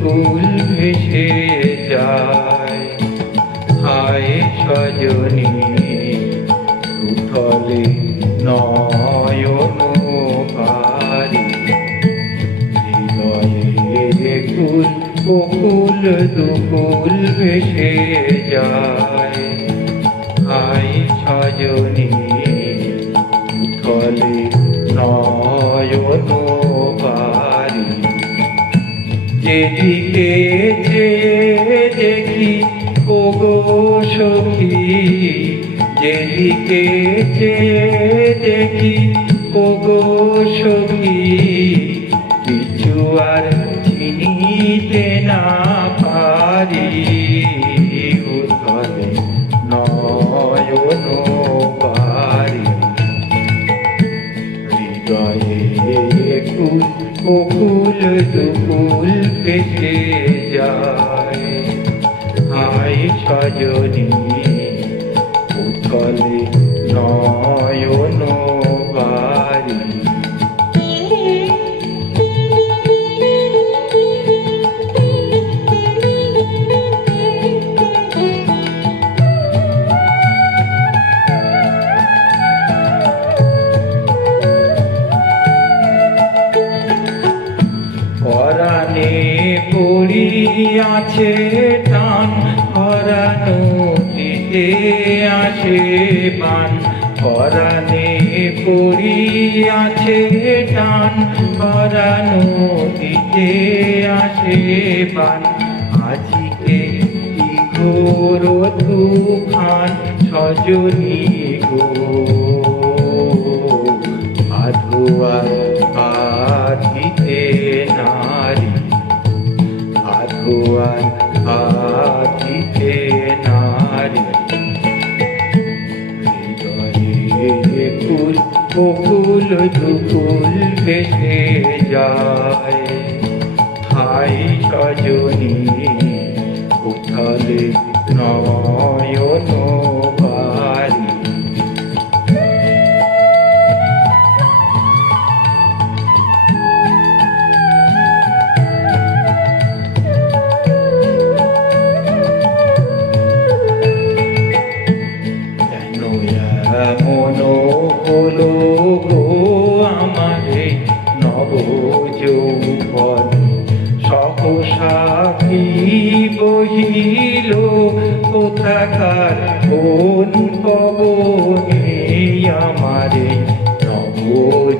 দুকুল ভেসে যায়। হায় সজনী উঠলে নয়ন পারি হৃদয়ে কুল বকুল দুকুল ভেসে যায়। হায় সজনী উঠলে যেদিকে যে দেখি ওগো সখী যেদিকে যে দেখি ওগো সখী দুকুল ভেসে যায়। হাই সজনী উথলে পড়িয়াছে টান পরানো দিতে আসে পান পরাণে আছে টান পরানো দিতে আছে পান আজকে কি ঘোর তুফান, সজনী গো? আধুয়ার আধিতে নারী আধিতে নারী। হৃদয়ে কুল বকুল দুকুল ভেসে যায়। হাই সজনী উঠলে নয়ন বহিল কোথাকার কোন পবনে আমারে নব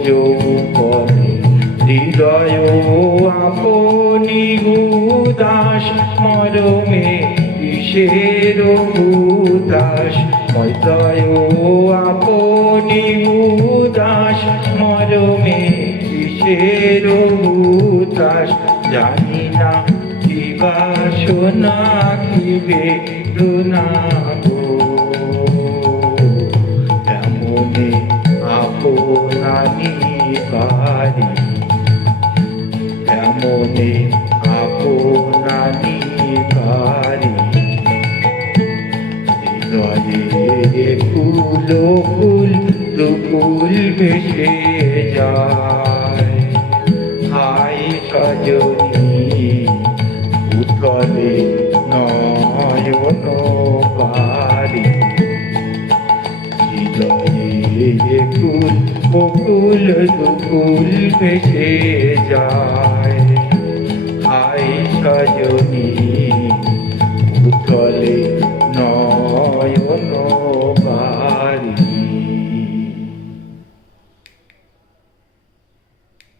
যৌবনে হৃদয় আপনি উদাস মরমে কিসের উদাস? হৃদয় আপনি উদাস মরমে কিসের উদাস? জানি বাসনা কি বেদনা গো? এমনে আপনানি বাড়ি এমনে আপনানি বাড়ি হৃদয়ে কুল কুল দুকুল ভেসে যায়। নয়ন পারি হৃদয়ে কুল বকুল দুকুল ভেসে যায়। হাই কাজনী